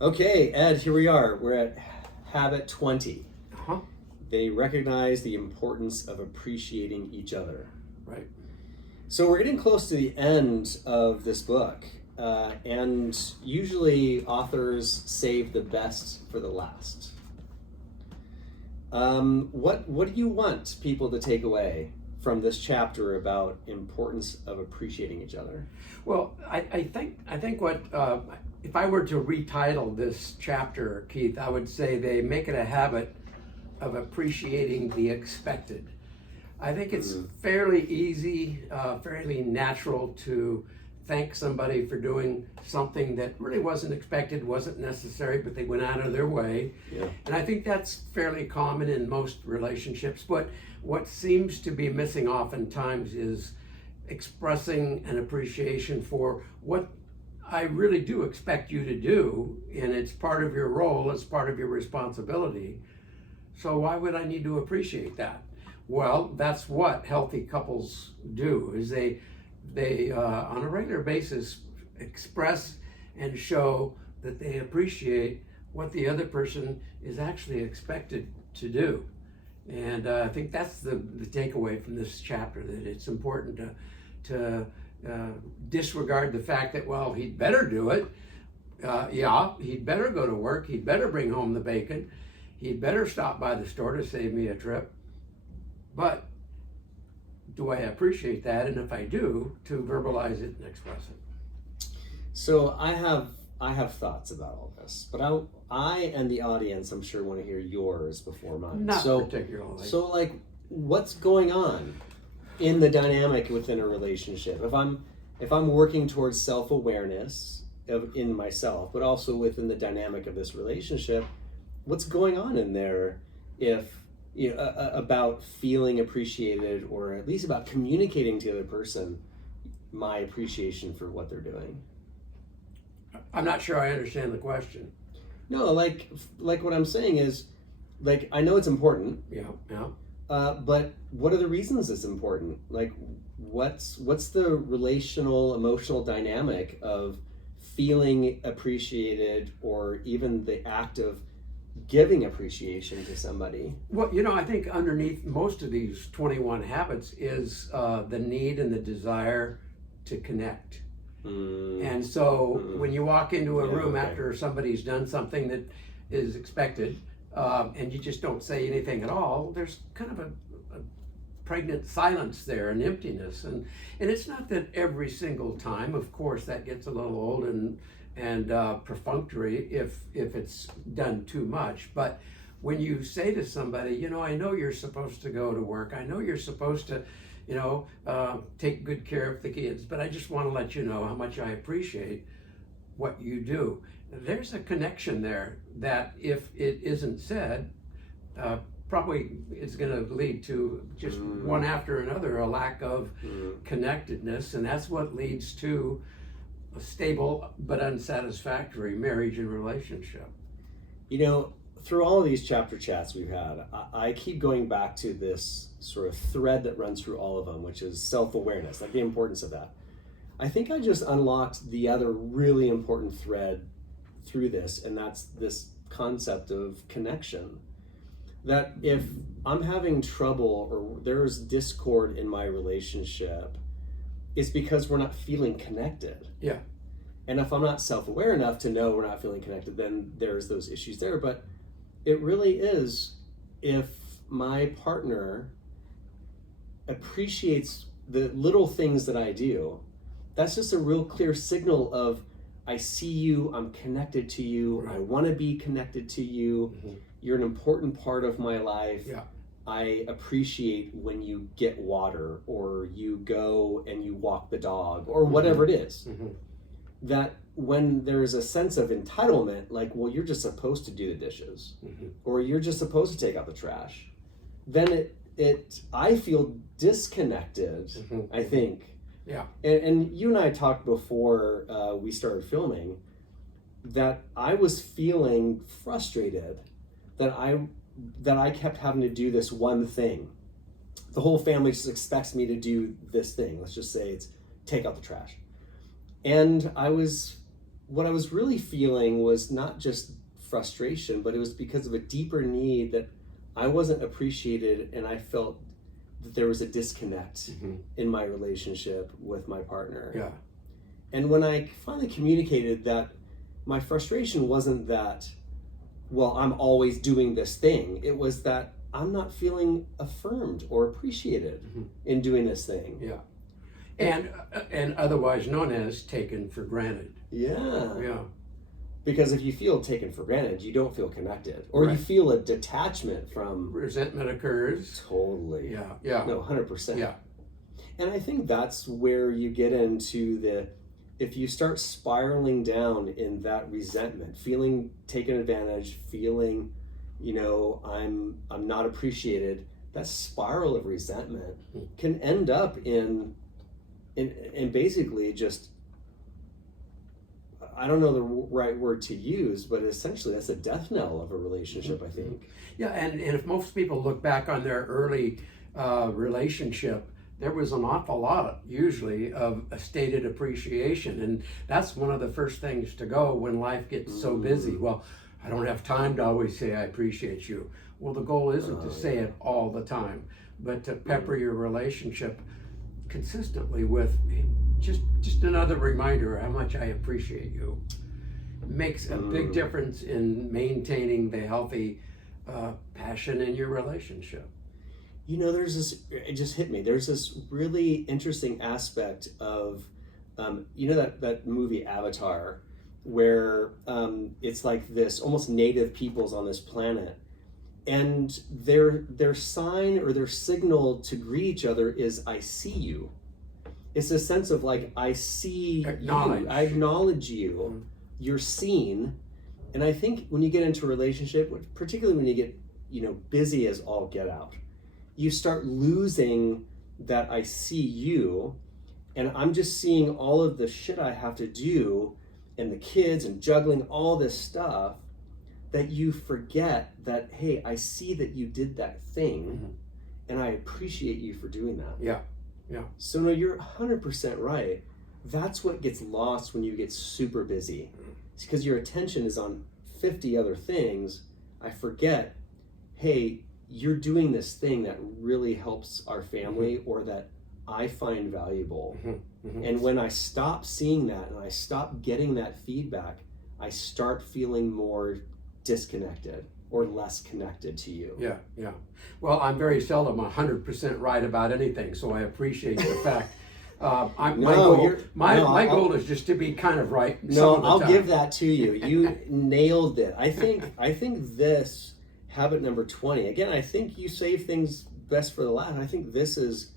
Okay, Ed, here we are. We're at habit 20. Uh-huh. They recognize the importance of appreciating each other. Right. So we're getting close to the end of this book, and usually authors save the best for the last. What do you want people to take away from this chapter about importance of appreciating each other? Well, I think what if I were to retitle this chapter, Keith, I would say they make it a habit of appreciating the expected. I think it's fairly easy, fairly natural to thank somebody for doing something that really wasn't expected, wasn't necessary, but they went out of their way. Yeah. And I think that's fairly common in most relationships. But what seems to be missing oftentimes is expressing an appreciation for what I really do expect you to do, and it's part of your role, it's part of your responsibility. So why would I need to appreciate that? Well, that's what healthy couples do, is they on a regular basis express and show that they appreciate what the other person is actually expected to do. And I think that's the takeaway from this chapter, that it's important to disregard the fact that, well, he'd better do it. Yeah, he'd better go to work. He'd better bring home the bacon. He'd better stop by the store to save me a trip. But do I appreciate that? And if I do, to verbalize it and express it. So I have thoughts about all this, but I and the audience, I'm sure, want to hear yours before mine. Not particularly. So like, what's going on in the dynamic within a relationship? If I'm working towards self-awareness in myself, but also within the dynamic of this relationship, what's going on in there? If about feeling appreciated, or at least about communicating to the other person my appreciation for what they're doing. I'm not sure I understand the question. No, like what I'm saying is, like, I know it's important. Yeah. But what are the reasons it's important? Like, what's the relational, emotional dynamic of feeling appreciated, or even the act of giving appreciation to somebody? Well, I think underneath most of these 21 habits is the need and the desire to connect. And so when you walk into a room after somebody's done something that is expected, and you just don't say anything at all, there's kind of a pregnant silence there, and emptiness. And it's not that every single time, of course, that gets a little old and perfunctory if it's done too much. But when you say to somebody, I know you're supposed to go to work, I know you're supposed to take good care of the kids, but I just want to let you know how much I appreciate what you do. There's a connection there that, if it isn't said, probably is going to lead to just one after another, a lack of connectedness, and that's what leads to a stable but unsatisfactory marriage and relationship. Through all of these chapter chats we've had, I keep going back to this sort of thread that runs through all of them, which is self-awareness, like the importance of that. I think I just unlocked the other really important thread through this, and that's this concept of connection. That if I'm having trouble or there's discord in my relationship, it's because we're not feeling connected. Yeah. And if I'm not self-aware enough to know we're not feeling connected, then there's those issues there. But it really is, if my partner appreciates the little things that I do, that's just a real clear signal of, I see you, I'm connected to you, right. I want to be connected to you, you're an important part of my life. Yeah. I appreciate when you get water, or you go and you walk the dog, or whatever it is. That when there's a sense of entitlement, like, well, you're just supposed to do the dishes, or you're just supposed to take out the trash, then I feel disconnected, I think. Yeah. And you and I talked before we started filming that I was feeling frustrated that I kept having to do this one thing. The whole family just expects me to do this thing. Let's just say it's take out the trash. And I was what I was really feeling was not just frustration, but it was because of a deeper need that I wasn't appreciated, and I felt that there was a disconnect in my relationship with my partner. Yeah. And when I finally communicated that my frustration wasn't that, well, I'm always doing this thing. It was that I'm not feeling affirmed or appreciated in doing this thing. Yeah. And otherwise known as taken for granted. Yeah. Yeah. Because if you feel taken for granted, you don't feel connected, or you feel a detachment from. Resentment occurs. Totally. Yeah. Yeah. No, 100%. Yeah. And I think that's where you get into if you start spiraling down in that resentment, feeling taken advantage, feeling, I'm not appreciated, that spiral of resentment can end up in basically just, I don't know the right word to use, but essentially that's a death knell of a relationship, I think. Yeah, and if most people look back on their early relationship, there was an awful lot, usually, of a stated appreciation. And that's one of the first things to go when life gets so busy. Well, I don't have time to always say I appreciate you. Well, the goal isn't to say it all the time, but to pepper your relationship consistently with just another reminder how much I appreciate you. It makes a big difference in maintaining the healthy passion in your relationship. There's this, it just hit me. There's this really interesting aspect of, that movie Avatar, where it's like this almost native peoples on this planet. And their sign or their signal to greet each other is, I see you. It's a sense of like, I see you, I acknowledge you, you're seen. And I think when you get into a relationship, particularly when you get, busy as all get out, you start losing that I see you, and I'm just seeing all of the shit I have to do and the kids and juggling all this stuff, that you forget that, hey, I see that you did that thing and I appreciate you for doing that. Yeah, yeah. So no, you're 100% right. That's what gets lost when you get super busy. It's because your attention is on 50 other things. I forget, hey, you're doing this thing that really helps our family or that I find valuable. And when I stop seeing that and I stop getting that feedback, I start feeling more disconnected or less connected to you. Yeah, yeah. Well, I'm very seldom 100% right about anything, so I appreciate the fact. My goal is just to be kind of right. I'll give that to you. You nailed it. I think this habit number 20. Again, I think you save things best for the last. I think this is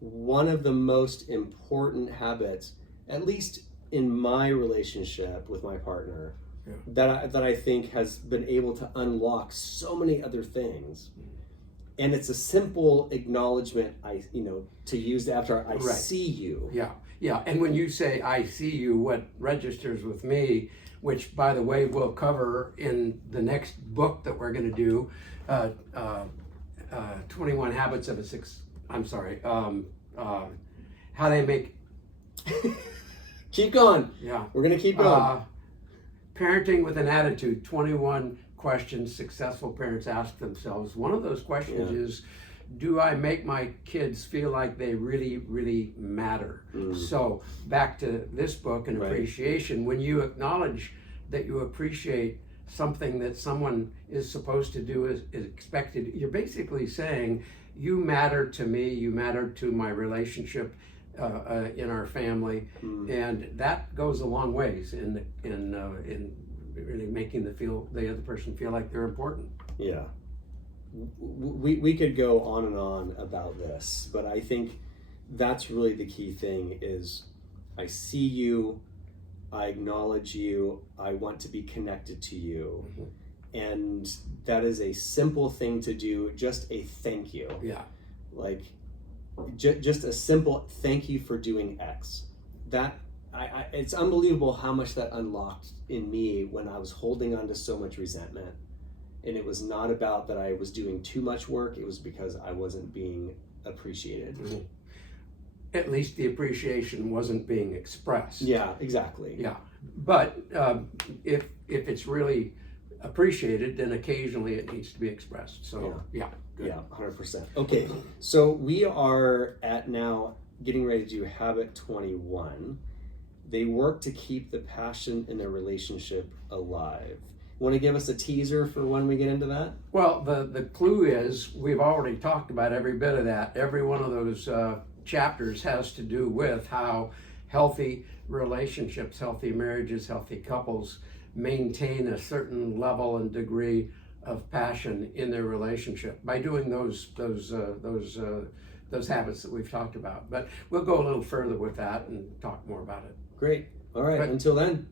one of the most important habits, at least in my relationship with my partner, that I think has been able to unlock so many other things. And it's a simple acknowledgement, to use after I see you. Yeah, yeah. And when you say I see you, what registers with me, which by the way we'll cover in the next book that we're going to do, 21 Habits of how they make. Keep going. Yeah, we're going to keep going. Parenting with an Attitude, 21 questions successful parents ask themselves. One of those questions is, do I make my kids feel like they really, really matter? So back to this book and appreciation, when you acknowledge that you appreciate something that someone is supposed to do, is expected, you're basically saying, you matter to me, you matter to my relationship in our family, and that goes a long ways in really making the other person feel like they're important. Yeah, we could go on and on about this, but I think that's really the key thing is, I see you, I acknowledge you, I want to be connected to you. And that is a simple thing to do, just a thank you. Yeah. Like, just a simple thank you for doing X. That, it's unbelievable how much that unlocked in me when I was holding on to so much resentment. And it was not about that I was doing too much work, it was because I wasn't being appreciated. At least the appreciation wasn't being expressed. Yeah, exactly. Yeah, But if it's really appreciated, then occasionally it needs to be expressed. So yeah, good. Yeah, 100%. Okay, so we are at now getting ready to do habit 21. They work to keep the passion in their relationship alive. Want to give us a teaser for when we get into that? Well, the clue is we've already talked about every bit of that. Every one of those chapters has to do with how healthy relationships, healthy marriages, healthy couples maintain a certain level and degree of passion in their relationship by doing those habits that we've talked about. But we'll go a little further with that and talk more about it. Great. All right. But, until then.